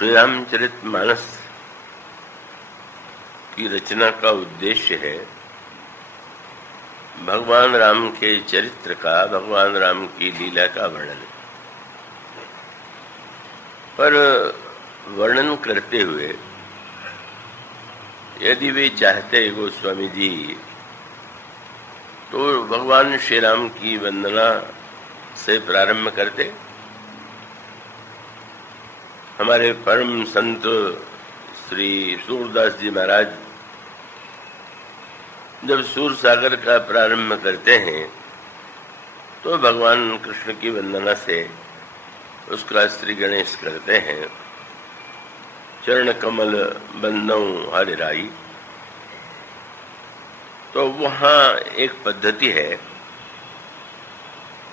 श्री रामचरितमानस की रचना का उद्देश्य है भगवान राम के चरित्र का, भगवान राम की लीला का वर्णन। पर वर्णन करते हुए यदि वे चाहते गोस्वामी जी तो भगवान श्री राम की वंदना से प्रारंभ करते। हमारे परम संत श्री सूरदास जी महाराज जब सूर सागर का प्रारंभ करते हैं तो भगवान कृष्ण की वंदना से उसका श्री गणेश करते हैं। चरण कमल बंदौ हरि राई। तो वहाँ एक पद्धति है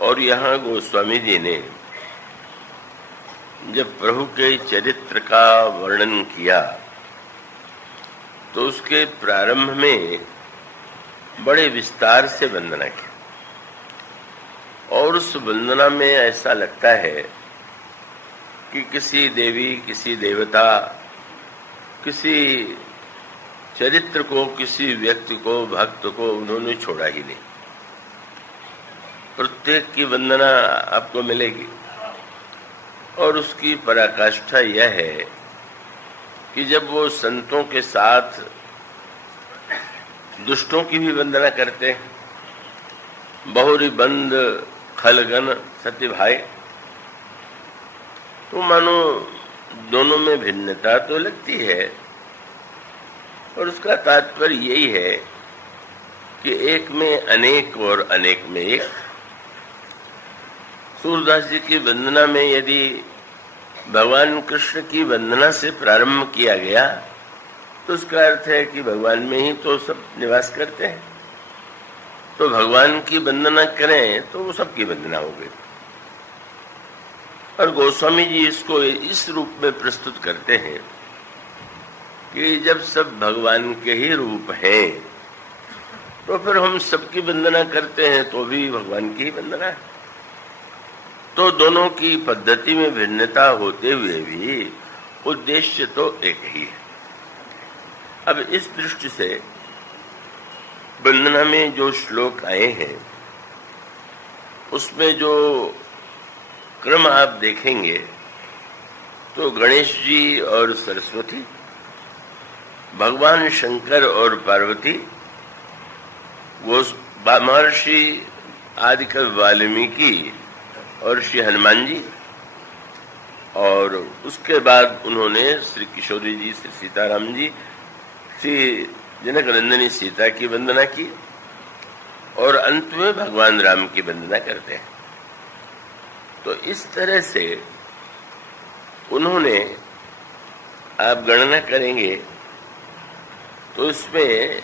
और यहाँ गोस्वामी जी ने जब प्रभु के चरित्र का वर्णन किया तो उसके प्रारंभ में बड़े विस्तार से वंदना की और उस वंदना में ऐसा लगता है कि किसी देवी, किसी देवता, किसी चरित्र को, किसी व्यक्ति को, भक्त को उन्होंने छोड़ा ही नहीं। प्रत्येक की वंदना आपको मिलेगी और उसकी पराकाष्ठा यह है कि जब वो संतों के साथ दुष्टों की भी वंदना करते हैं, बहुरी बंद खलगन सत्य भाई, तो मानो दोनों में भिन्नता तो लगती है और उसका तात्पर्य यही है कि एक में अनेक और अनेक में एक। सूरदास जी की वंदना में यदि भगवान कृष्ण की वंदना से प्रारंभ किया गया तो उसका अर्थ है कि भगवान में ही तो सब निवास करते हैं, तो भगवान की वंदना करें तो वो सबकी वंदना हो गई। और गोस्वामी जी इसको इस रूप में प्रस्तुत करते हैं कि जब सब भगवान के ही रूप हैं तो फिर हम सबकी वंदना करते हैं तो भी भगवान की ही वंदना है। तो दोनों की पद्धति में भिन्नता होते हुए भी उद्देश्य तो एक ही है। अब इस दृष्टि से वंदना में जो श्लोक आए हैं उसमें जो क्रम आप देखेंगे तो गणेश जी और सरस्वती, भगवान शंकर और पार्वती, वो महर्षि आदिकवि वाल्मीकि और श्री हनुमान जी, और उसके बाद उन्होंने श्री किशोरी जी, श्री सीताराम जी, श्री जनक नंदिनी सीता की वंदना की और अंत में भगवान राम की वंदना करते हैं। तो इस तरह से उन्होंने, आप गणना करेंगे तो इसमें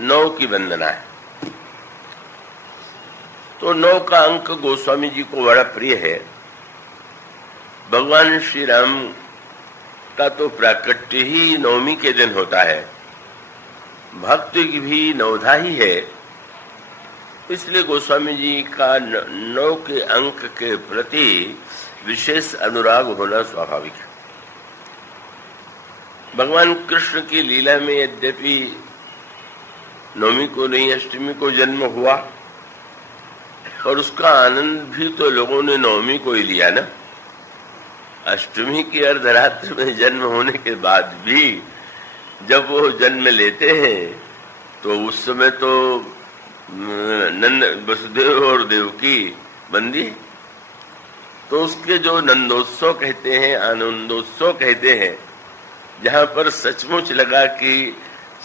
9 की वंदना है। तो 9 का अंक गोस्वामी जी को बड़ा प्रिय है। भगवान श्री राम का तो प्राकट्य ही नवमी के दिन होता है, भक्त की भी नवधा ही है, इसलिए गोस्वामी जी का 9 के अंक के प्रति विशेष अनुराग होना स्वाभाविक है। भगवान कृष्ण की लीला में यद्यपि नवमी को नहीं अष्टमी को जन्म हुआ और उसका आनंद भी तो लोगों ने नवमी को ही लिया ना। अष्टमी की अर्धरात्र में जन्म होने के बाद भी जब वो जन्म लेते हैं तो उस समय तो नंद, वसुदेव और देवकी बंदी, तो उसके जो नंदोत्सव कहते हैं, आनंदोत्सव कहते हैं, जहाँ पर सचमुच लगा कि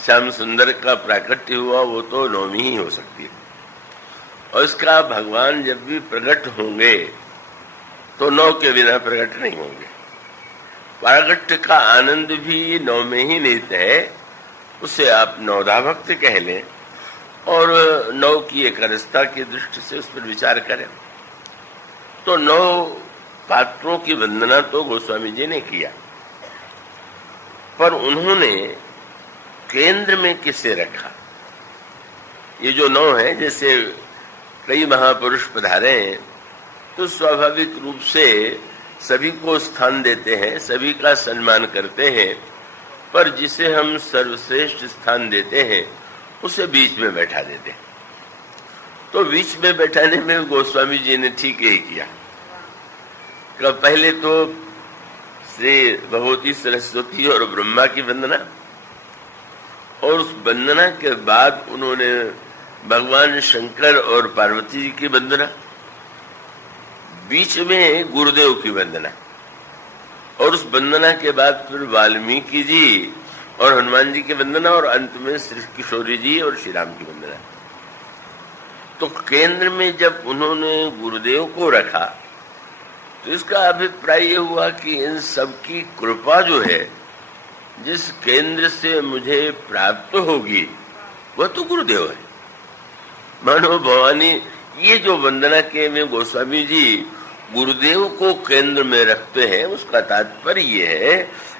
श्याम सुंदर का प्राकट्य हुआ, वो तो नवमी ही हो सकती है। और इसका भगवान जब भी प्रकट होंगे तो 9 के बिना प्रकट नहीं होंगे। प्राकट्य का आनंद भी 9 में ही निहित है, उसे आप नवधा भक्त कह लें और 9 की एकरसता की दृष्टि से उस पर विचार करें। तो 9 पात्रों की वंदना तो गोस्वामी जी ने किया, पर उन्होंने केंद्र में किसे रखा? ये जो 9 है, जैसे कई महापुरुष पधारे हैं तो स्वाभाविक रूप से सभी को स्थान देते हैं, सभी का सम्मान करते हैं, पर जिसे हम सर्वश्रेष्ठ स्थान देते हैं उसे बीच में बैठा देते हैं। तो बीच में बैठाने में गोस्वामी जी ने ठीक यही किया। पहले तो श्री भगवती सरस्वती और ब्रह्मा की वंदना, और उस वंदना के बाद उन्होंने भगवान शंकर और पार्वती जी की वंदना, बीच में गुरुदेव की वंदना, और उस वंदना के बाद फिर वाल्मीकि जी और हनुमान जी की वंदना, और अंत में श्री किशोरी जी और श्री राम की वंदना। तो केंद्र में जब उन्होंने गुरुदेव को रखा तो इसका अभिप्राय ये हुआ कि इन सब की कृपा जो है, जिस केंद्र से मुझे प्राप्त होगी वह तो गुरुदेव है। मानो भवानी, ये जो वंदना के में गोस्वामी जी गुरुदेव को केंद्र में रखते हैं, उसका तात्पर्य ये है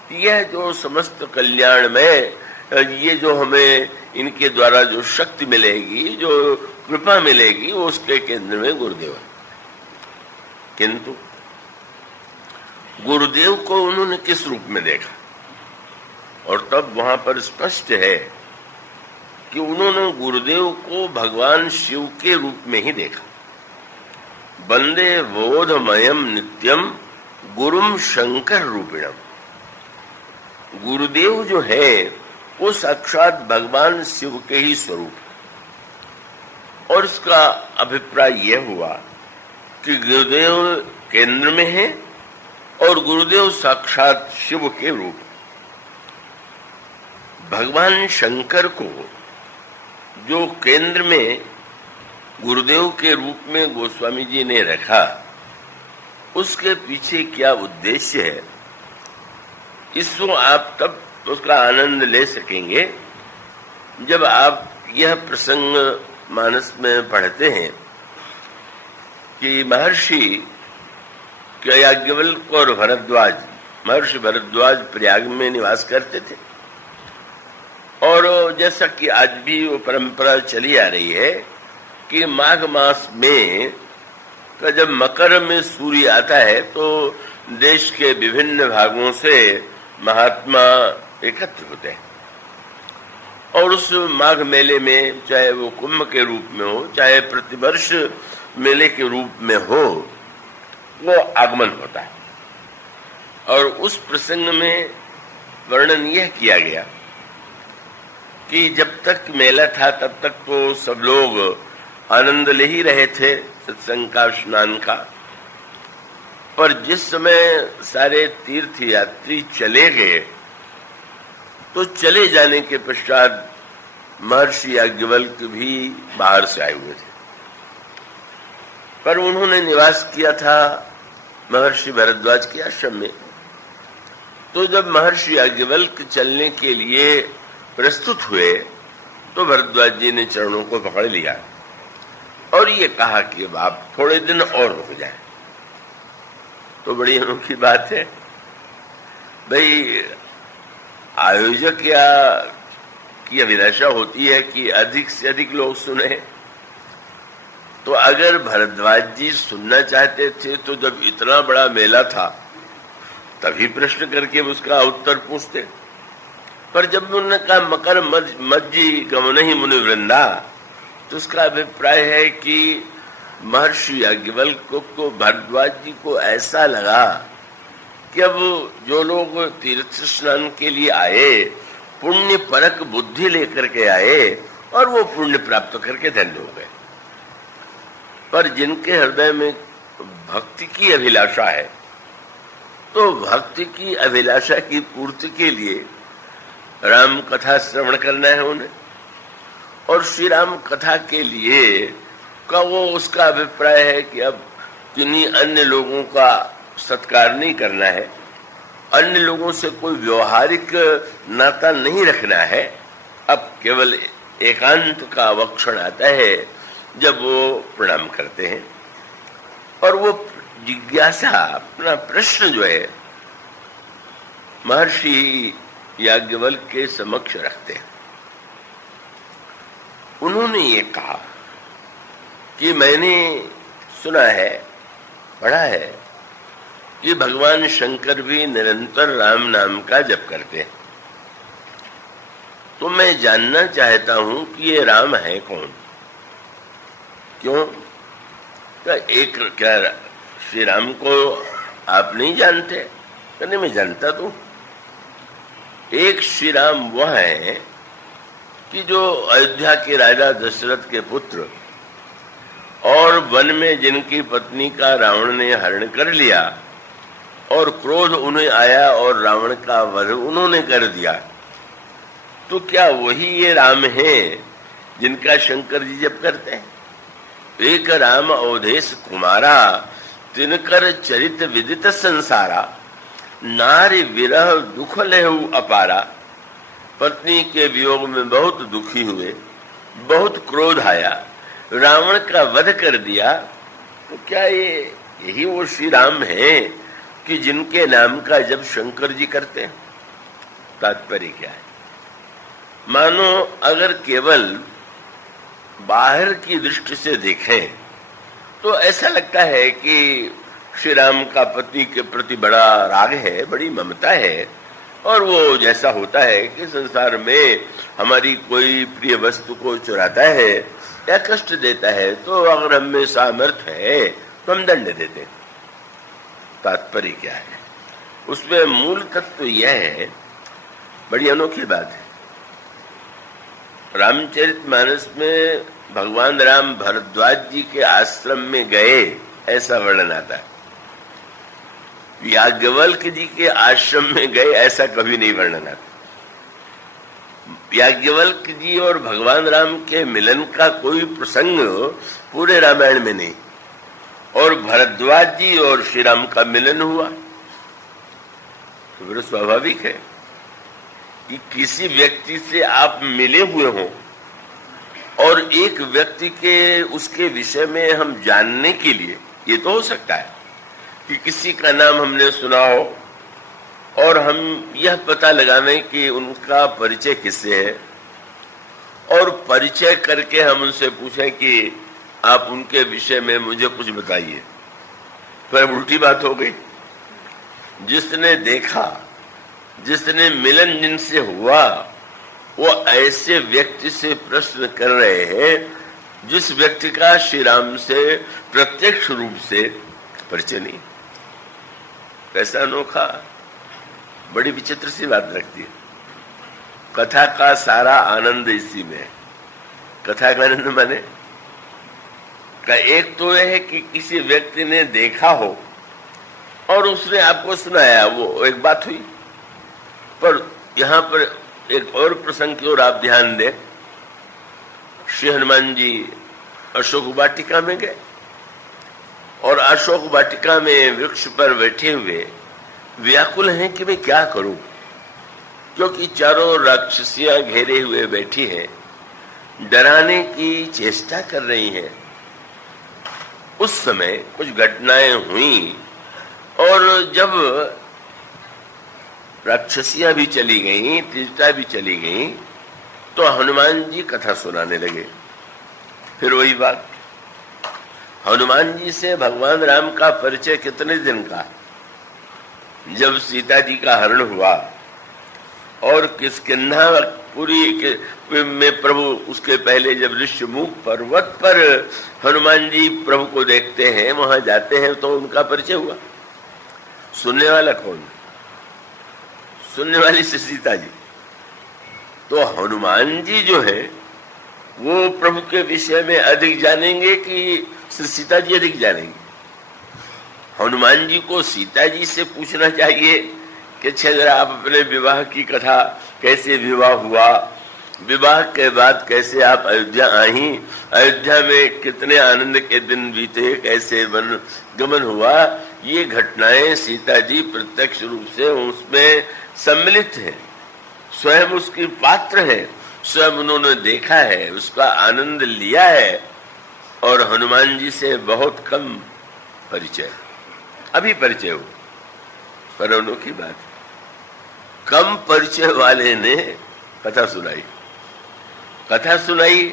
कि यह जो समस्त कल्याण में, ये जो हमें इनके द्वारा जो शक्ति मिलेगी, जो कृपा मिलेगी, वो उसके केंद्र में गुरुदेव है। किंतु गुरुदेव को उन्होंने किस रूप में देखा, और तब वहां पर स्पष्ट है कि उन्होंने गुरुदेव को भगवान शिव के रूप में ही देखा। वंदे बोधमयम नित्यम गुरुम शंकर रूपिणम। गुरुदेव जो है वो साक्षात भगवान शिव के ही स्वरूप है। और इसका अभिप्राय यह हुआ कि गुरुदेव केंद्र में है और गुरुदेव साक्षात शिव के रूप। भगवान शंकर को जो केंद्र में गुरुदेव के रूप में गोस्वामी जी ने रखा, उसके पीछे क्या उद्देश्य है, इसको आप तब उसका आनंद ले सकेंगे जब आप यह प्रसंग मानस में पढ़ते हैं कि महर्षि याज्ञवल्क्य और भरद्वाज, महर्षि भरद्वाज प्रयाग में निवास करते थे, और जैसा कि आज भी वो परंपरा चली आ रही है कि माघ मास में जब मकर में सूर्य आता है तो देश के विभिन्न भागों से महात्मा एकत्र होते हैं, और उस माघ मेले में, चाहे वो कुंभ के रूप में हो, चाहे प्रतिवर्ष मेले के रूप में हो, वो आगमन होता है। और उस प्रसंग में वर्णन यह किया गया कि जब तक मेला था तब तक तो सब लोग आनंद ले ही रहे थे सत्संग का, स्नान का, पर जिस समय सारे तीर्थ यात्री चले गए तो चले जाने के पश्चात महर्षि याज्ञवल्क्य भी बाहर से आए हुए थे, पर उन्होंने निवास किया था महर्षि भरद्वाज के आश्रम में। तो जब महर्षि याज्ञवल्क्य चलने के लिए प्रस्तुत हुए तो भरद्वाज जी ने चरणों को पकड़ लिया और ये कहा कि अब आप थोड़े दिन और रुक जाएं। तो बड़ी अनोखी बात है भाई, आयोजक की अभिलाषा होती है कि अधिक से अधिक लोग सुने। तो अगर भरद्वाज जी सुनना चाहते थे तो जब इतना बड़ा मेला था तभी प्रश्न करके उसका उत्तर पूछते, पर जब उन्होंने कहा मकर मज्जी गमनहि मुनि वृंदा, तो उसका अभिप्राय है कि महर्षि याज्ञवल्क्य को, भरद्वाज जी को ऐसा लगा कि अब जो लोग तीर्थ स्नान के लिए आए, पुण्य परक बुद्धि लेकर के आए और वो पुण्य प्राप्त करके धन्य हो गए, पर जिनके हृदय में भक्ति की अभिलाषा है, तो भक्ति की अभिलाषा की पूर्ति के लिए राम कथा श्रवण करना है उन्हें, और श्री राम कथा के लिए का वो उसका अभिप्राय है कि अब किन्हीं अन्य लोगों का सत्कार नहीं करना है, अन्य लोगों से कोई व्यवहारिक नाता नहीं रखना है। अब केवल एकांत का अवक्षण आता है जब वो प्रणाम करते हैं, और वो जिज्ञासा, अपना प्रश्न जो है महर्षि याज्ञवल्क्य के समक्ष रखते हैं। उन्होंने ये कहा कि मैंने सुना है, पढ़ा है कि भगवान शंकर भी निरंतर राम नाम का जप करते हैं। तो मैं जानना चाहता हूं कि ये राम है कौन? क्यों? क्या श्री राम को आप नहीं जानते? नहीं, मैं जानता तो। एक श्री राम वह है कि जो अयोध्या के राजा दशरथ के पुत्र और वन में जिनकी पत्नी का रावण ने हरण कर लिया और क्रोध उन्हें आया और रावण का वध उन्होंने कर दिया, तो क्या वही ये राम है जिनका शंकर जी जप करते हैं? एक राम अवधेश कुमारा, तिनकर चरित विदित संसारा, नारी विरह दुख लेहु अपारा। पत्नी के वियोग में बहुत दुखी हुए, बहुत क्रोध आया, रावण का वध कर दिया। तो क्या यही वो श्री राम है कि जिनके नाम का जब शंकर जी करते हैं? तात्पर्य क्या है? मानो अगर केवल बाहर की दृष्टि से देखें तो ऐसा लगता है कि श्री राम का पत्नी के प्रति बड़ा राग है, बड़ी ममता है, और वो जैसा होता है कि संसार में हमारी कोई प्रिय वस्तु को चुराता है या कष्ट देता है तो अगर हम में सामर्थ्य है तो हम दंड देते हैं। तात्पर्य क्या है? उसमें मूल तत्व यह है, बड़ी अनोखी बात है। रामचरितमानस में भगवान राम भरद्वाज जी के आश्रम में गए ऐसा वर्णन आता है। याज्ञवल्क्य जी के आश्रम में गए ऐसा कभी नहीं वर्णन आता। याज्ञवल्क्य जी और भगवान राम के मिलन का कोई प्रसंग पूरे रामायण में नहीं, और भरद्वाज जी और श्री राम का मिलन हुआ तो फिर स्वाभाविक है कि किसी व्यक्ति से आप मिले हुए हों और एक व्यक्ति के उसके विषय में हम जानने के लिए, ये तो हो सकता है कि किसी का नाम हमने सुना हो और हम यह पता लगाने कि उनका परिचय किससे है, और परिचय करके हम उनसे पूछें कि आप उनके विषय में मुझे कुछ बताइए। पर उल्टी बात हो गई। जिसने देखा, जिसने मिलन जिनसे हुआ, वो ऐसे व्यक्ति से प्रश्न कर रहे हैं जिस व्यक्ति का श्री राम से प्रत्यक्ष रूप से परिचय नहीं। कैसा अनोखा, बड़ी विचित्र सी बात लगती है। कथा का सारा आनंद इसी में है। कथा का आनंद माने का एक तो यह है कि किसी व्यक्ति ने देखा हो और उसने आपको सुनाया, वो एक बात हुई। पर यहां पर एक और प्रसंग की ओर आप ध्यान दें। श्री हनुमान जी अशोक वाटिका में गए और अशोक वाटिका में वृक्ष पर बैठे हुए व्याकुल हैं कि मैं क्या करूं, क्योंकि चारों राक्षसियां घेरे हुए बैठी हैं, डराने की चेष्टा कर रही हैं। उस समय कुछ घटनाएं हुई और जब राक्षसियां भी चली गईं, तीर्था भी चली गईं, तो हनुमान जी कथा सुनाने लगे। फिर वही बात, हनुमान जी से भगवान राम का परिचय कितने दिन का? जब सीता जी का हरण हुआ और किष्किंधापुरी में प्रभु, उसके पहले जब ऋष्यमुख पर्वत पर हनुमान जी प्रभु को देखते हैं, वहां जाते हैं, तो उनका परिचय हुआ। सुनने वाला कौन? सुनने वाली से सीता जी। तो हनुमान जी जो है वो प्रभु के विषय में अधिक जानेंगे कि सीता जी अधिक जानेंगे? हनुमान जी को सीता जी से पूछना चाहिए कि अच्छा जरा आप अपने विवाह की कथा, कैसे विवाह हुआ, विवाह के बाद कैसे आप अयोध्या आई, अयोध्या में कितने आनंद के दिन बीते, कैसे वन गमन हुआ, ये घटनाएं सीता जी प्रत्यक्ष रूप से उसमें सम्मिलित है, स्वयं उसकी पात्र है, स्वयं उन्होंने देखा है, उसका आनंद लिया है। और हनुमान जी से बहुत कम परिचय, अभी परिचय हो, पर अनोखी बात, कम परिचय वाले ने कथा सुनाई। कथा सुनाई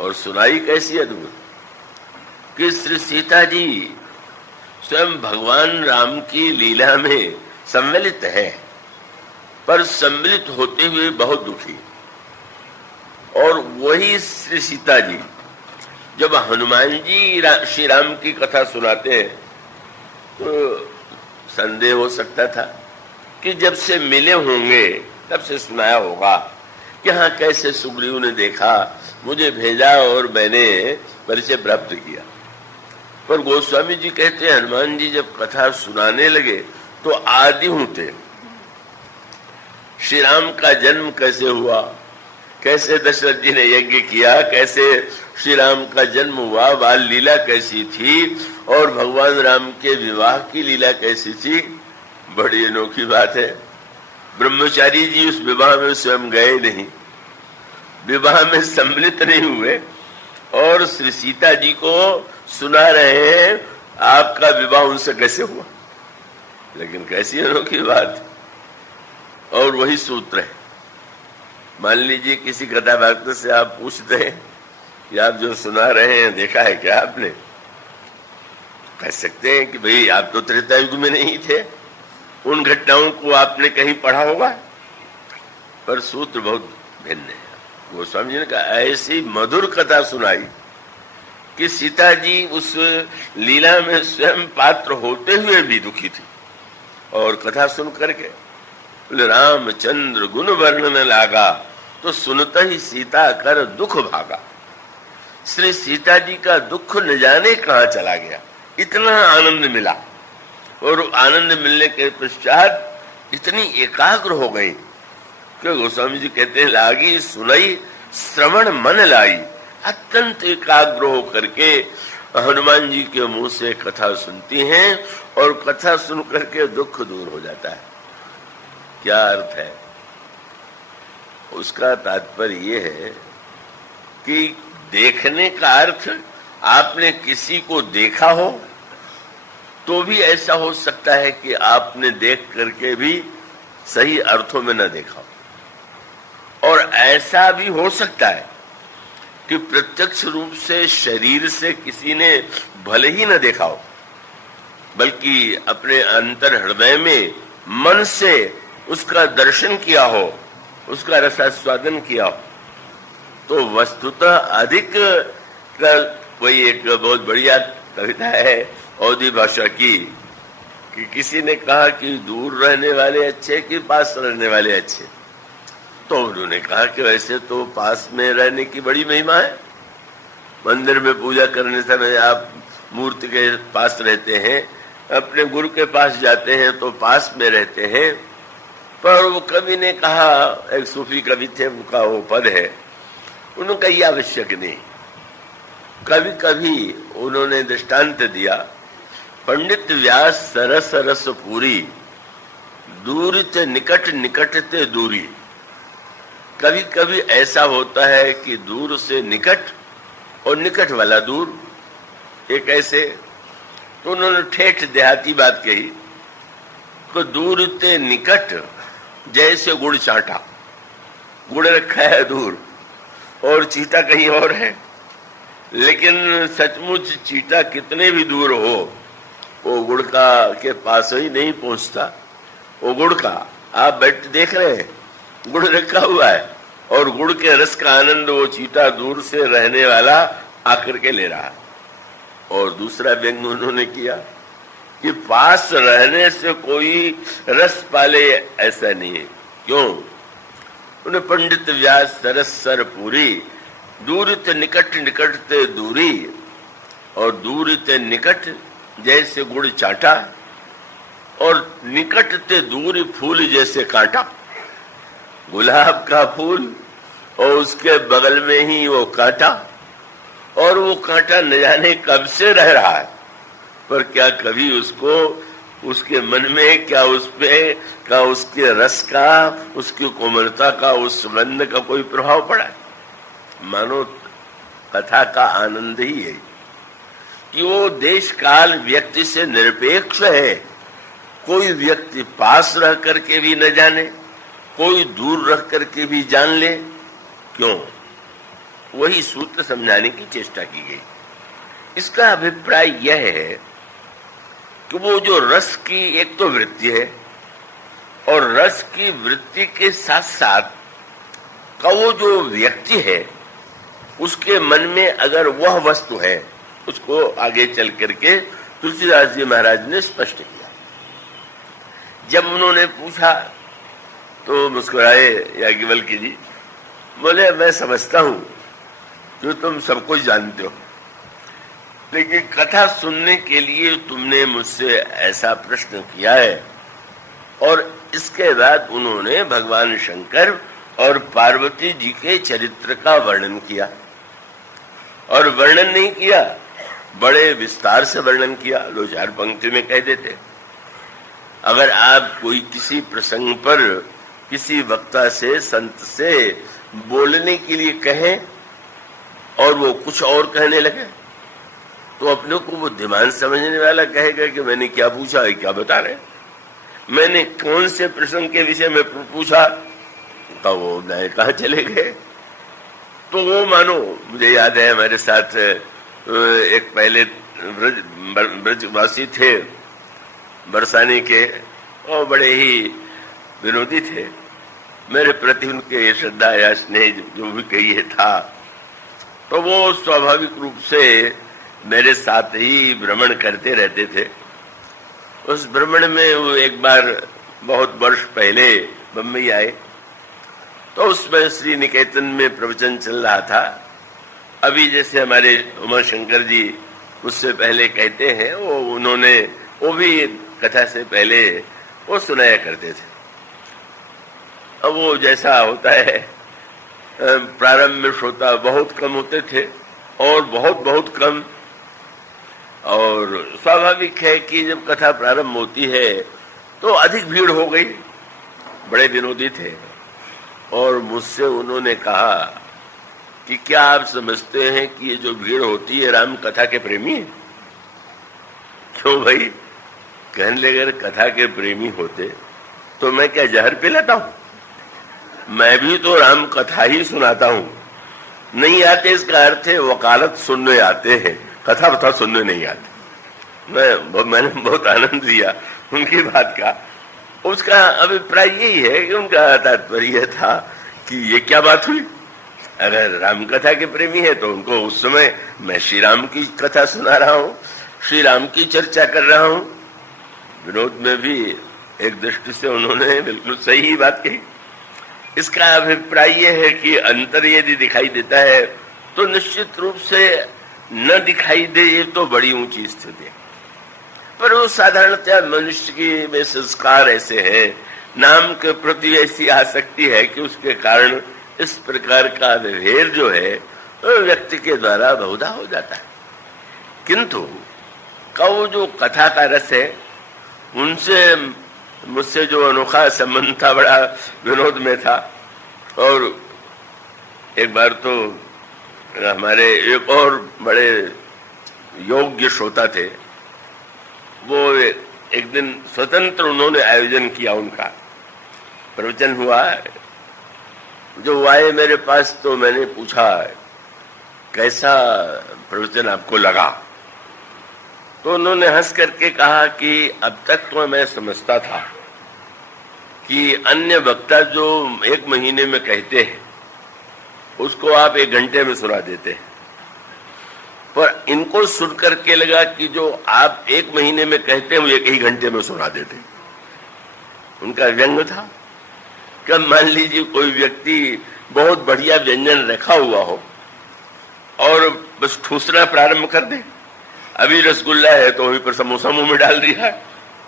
और सुनाई कैसी अद्भुत कि श्री सीता जी स्वयं भगवान राम की लीला में सम्मिलित है, पर सम्मिलित होते हुए बहुत दुखी। और वही श्री सीता जी जब हनुमान जी श्री राम की कथा सुनाते हैं तो संदेह हो सकता था कि जब से मिले होंगे तब से सुनाया होगा कि हाँ कैसे सुग्रीव ने देखा, मुझे भेजा और मैंने परिचय प्राप्त किया। पर गोस्वामी जी कहते हैं हनुमान जी जब कथा सुनाने लगे तो आदि होते श्री राम का जन्म कैसे हुआ, कैसे दशरथ जी ने यज्ञ किया, कैसे श्री राम का जन्म हुआ, बाल लीला कैसी थी और भगवान राम के विवाह की लीला कैसी थी, बड़ी अनोखी बात है। ब्रह्मचारी जी उस विवाह में स्वयं गए नहीं, विवाह में सम्मिलित नहीं हुए और श्री सीता जी को सुना रहे हैं आपका विवाह उनसे कैसे हुआ। लेकिन कैसी अनोखी बात। और वही सूत्र है। मान लीजिए किसी कथा भक्त से आप पूछते हैं कि आप जो सुना रहे हैं देखा है क्या आपने, कह सकते हैं कि भाई आप तो त्रेता युग में नहीं थे, उन घटनाओं को आपने कहीं पढ़ा होगा, पर सूत्र बहुत भिन्न है। गोस्वामी जी ने कहा ऐसी मधुर कथा सुनाई कि सीता जी उस लीला में स्वयं पात्र होते हुए भी दुखी थी। और कथा सुन करके बोले रामचंद्र गुण वर्णन लागा तो सुनता ही सीता कर दुख भागा। श्री सीता जी का दुख न जाने कहाँ चला गया, इतना आनंद मिला। और आनंद मिलने के पश्चात इतनी एकाग्र हो गई कि गोस्वामी जी कहते हैं लागी सुनाई श्रवण मन लाई। अत्यंत एकाग्र हो करके हनुमान जी के मुंह से कथा सुनती हैं और कथा सुन करके दुख दूर हो जाता है। क्या अर्थ है उसका? तात्पर्य ये है कि देखने का अर्थ आपने किसी को देखा हो तो भी ऐसा हो सकता है कि आपने देख करके भी सही अर्थों में न देखा हो। और ऐसा भी हो सकता है कि प्रत्यक्ष रूप से शरीर से किसी ने भले ही न देखा हो, बल्कि अपने अंतर हृदय में मन से उसका दर्शन किया हो, उसका रसास्वादन किया हो। तो वस्तुतः अधिक कोई एक बहुत बढ़िया कविता है अवधी भाषा की कि किसी ने कहा कि दूर रहने वाले अच्छे कि पास रहने वाले अच्छे, तो उन्होंने कहा कि वैसे तो पास में रहने की बड़ी महिमा है। मंदिर में पूजा करने समय आप मूर्ति के पास रहते हैं, अपने गुरु के पास जाते हैं तो पास में रहते हैं। पर वो कवि ने कहा, एक सूफी कवि थे, उनका वो पद है, उन्होंने कहा आवश्यक नहीं। कभी कभी उन्होंने दृष्टांत दिया, पंडित व्यास सरस रस पूरी दूर ते निकट निकट ते दूरी। कभी कभी ऐसा होता है कि दूर से निकट और निकट वाला दूर, एक ऐसे। तो उन्होंने ठेठ देहाती बात कही कि दूर ते निकट जैसे गुड़ चाटा, गुड़ रखा है दूर और चीटा कहीं और है। लेकिन सचमुच चीटा कितने भी दूर हो वो गुड़ का के पास ही नहीं पहुंचता। वो गुड़ का आप बैठ देख रहे हैं, गुड़ रखा हुआ है और गुड़ के रस का आनंद वो चीटा दूर से रहने वाला आकर के ले रहा है। और दूसरा व्यंग उन्होंने किया कि पास रहने से कोई रस पाले, ऐसा नहीं है। क्यों? उन्हें पंडित व्यास सरस सर पूरी दूर ते निकट निकट ते दूरी, और दूर ते निकट जैसे गुड़ चाटा और निकट ते दूरी फूल जैसे कांटा। गुलाब का फूल और उसके बगल में ही वो कांटा, और वो कांटा न जाने कब से रह रहा है, पर क्या कभी उसको उसके मन में क्या उसपे क्या उसके रस का, उसकी कोमलता का, उस सुगंध का कोई प्रभाव पड़ा है? मानो कथा का आनंद ही है कि वो देश काल व्यक्ति से निरपेक्ष है। कोई व्यक्ति पास रह करके भी न जाने, कोई दूर रह करके भी जान ले। क्यों? वही सूत्र समझाने की चेष्टा की गई। इसका अभिप्राय यह है कि वो जो रस की एक तो वृत्ति है और रस की वृत्ति के साथ साथ का वो जो व्यक्ति है उसके मन में अगर वह वस्तु है, उसको आगे चल करके तुलसीदास जी महाराज ने स्पष्ट किया। जब उन्होंने पूछा तो मुस्कुराए याज्ञवल्क्य जी, बोले मैं समझता हूं जो तुम सब कुछ जानते हो, लेकिन कथा सुनने के लिए तुमने मुझसे ऐसा प्रश्न किया है। और इसके बाद उन्होंने भगवान शंकर और पार्वती जी के चरित्र का वर्णन किया, और वर्णन नहीं किया, बड़े विस्तार से वर्णन किया, 2-4 पंक्ति में कह देते। अगर आप कोई किसी प्रसंग पर किसी वक्ता से, संत से बोलने के लिए कहें और वो कुछ और कहने लगे तो अपने को वो बुद्धिमान समझने वाला कहेगा कि मैंने क्या पूछा है, क्या बता रहे, मैंने कौन से प्रसंग के विषय में पूछा, तो वो नए कहाँ चले गए। तो वो मानो, मुझे याद है हमारे साथ एक पहले ब्रजवासी थे बरसाने के, और बड़े ही विनोदी थे, मेरे प्रति उनके श्रद्धा या स्नेह जो भी कहिए था। तो वो स्वाभाविक रूप से मेरे साथ ही भ्रमण करते रहते थे। उस भ्रमण में वो एक बार बहुत वर्ष पहले बम्बई आए, तो उसमें श्री निकेतन में प्रवचन चल रहा था। अभी जैसे हमारे उमा शंकर जी उससे पहले कहते हैं, वो भी कथा से पहले वो सुनाया करते थे। अब वो जैसा होता है, प्रारंभ में श्रोता बहुत कम होते थे और बहुत कम, और स्वाभाविक है कि जब कथा प्रारंभ होती है तो अधिक भीड़ हो गई। बड़े विनोदी थे और मुझसे उन्होंने कहा कि क्या आप समझते हैं कि ये जो भीड़ होती है राम कथा के प्रेमी है? क्यों भाई, कहने लगे अगर कथा के प्रेमी होते तो मैं क्या जहर पिलाता हूं? मैं भी तो राम कथा ही सुनाता हूं। नहीं आते इसका अर्थ है वकालत सुनने आते हैं, कथा बता सुनने नहीं आते। मैंने बहुत आनंद लिया उनकी बात का। उसका अभिप्राय यही है कि उनका तात्पर्य था कि ये क्या बात हुई, अगर राम कथा के प्रेमी है तो उनको उस समय मैं श्री राम की कथा सुना रहा हूं, श्री राम की चर्चा कर रहा हूं। विनोद में भी एक दृष्टि से उन्होंने बिल्कुल सही बात कही। इसका अभिप्राय यह है कि अंतर यदि दिखाई देता है तो निश्चित रूप से न दिखाई दे ये तो बड़ी ऊंची स्थिति है, पर वो साधारणतः मनुष्य की में संस्कार ऐसे है, नाम के प्रति ऐसी आसक्ति है कि उसके कारण इस प्रकार का विभेद जो है व्यक्ति के द्वारा बहुधा हो जाता है। किंतु वो जो कथा का रस है, उनसे मुझसे जो अनोखा संबंध था बड़ा विनोद में था। और एक बार तो हमारे एक और बड़े योग्य श्रोता थे, वो एक दिन स्वतंत्र उन्होंने आयोजन किया, उनका प्रवचन हुआ। जो आए मेरे पास तो मैंने पूछा कैसा प्रवचन आपको लगा, तो उन्होंने हंस करके कहा कि अब तक तो मैं समझता था कि अन्य वक्ता जो 1 महीने में कहते हैं उसको आप 1 घंटे में सुना देते हैं, पर इनको सुन करके लगा कि जो आप 1 महीने में कहते हैं वो 1 ही घंटे में सुना देते हैं। उनका व्यंग था कि मान लीजिए कोई व्यक्ति बहुत बढ़िया व्यंजन रखा हुआ हो और बस ठूसना प्रारंभ कर दे, अभी रसगुल्ला है तो वहीं पर समोसा मुंह में डाल दिया है,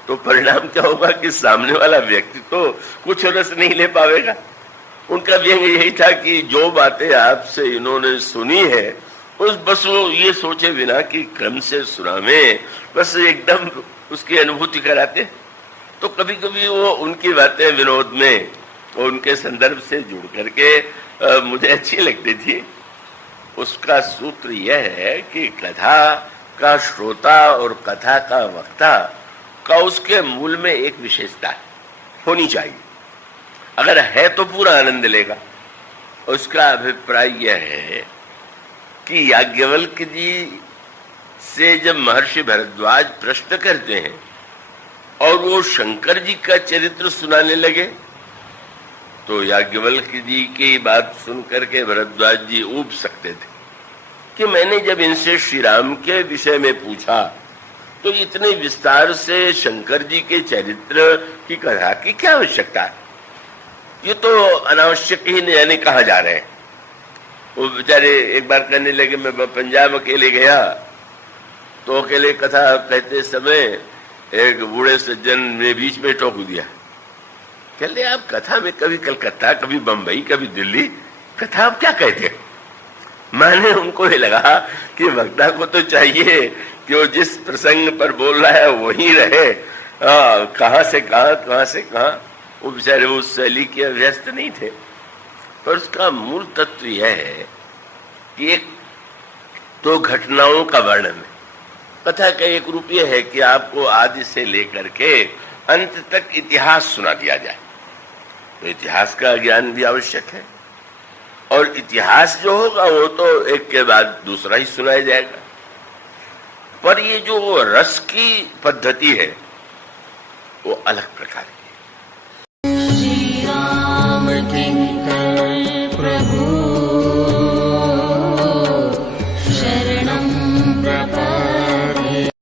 तो परिणाम क्या होगा कि सामने वाला व्यक्ति तो कुछ रस नहीं ले पाएगा। उनका व्यंग यही था कि जो बातें आपसे इन्होंने सुनी है बस वो ये सोचे बिना कि क्रम से सुनावे, बस एकदम उसकी अनुभूति कराते। तो कभी कभी वो उनकी बातें विनोद में और उनके संदर्भ से जुड़ करके मुझे अच्छी लगती थी। उसका सूत्र यह है कि कथा का श्रोता और कथा का वक्ता का उसके मूल में एक विशेषता होनी चाहिए, अगर है तो पूरा आनंद लेगा। उसका अभिप्राय यह है कि याज्ञवल्क्य जी से जब महर्षि भरद्वाज प्रश्न करते हैं और वो शंकर जी का चरित्र सुनाने लगे, तो याज्ञवल्क्य जी की बात सुनकर के भरद्वाज जी ऊब सकते थे कि मैंने जब इनसे श्री राम के विषय में पूछा तो इतने विस्तार से शंकर जी के चरित्र की कथा की क्या आवश्यकता है, ये तो अनावश्यक ही यानी कहा जा रहे हैं। वो बेचारे एक बार कहने लगे मैं पंजाब अकेले गया तो अकेले कथा कहते समय एक बूढ़े सज्जन ने बीच में टोक दिया, कहते आप कथा में कभी कलकत्ता, कभी बंबई, कभी दिल्ली, कथा आप क्या कहते हैं? मैंने उनको ये लगा कि वक्ता को तो चाहिए कि वो जिस प्रसंग पर बोल रहा है वही रहे, कहां से कहां। वो बेचारे उस शैली के व्यस्त नहीं थे, पर उसका मूल तत्व यह है कि एक तो घटनाओं का वर्णन है। कथा का एक रूप यह है कि आपको आदि से लेकर के अंत तक इतिहास सुना दिया जाए, तो इतिहास का ज्ञान भी आवश्यक है, और इतिहास जो होगा वो तो एक के बाद दूसरा ही सुनाया जाएगा। पर ये जो रस की पद्धति है वो अलग प्रकार की है।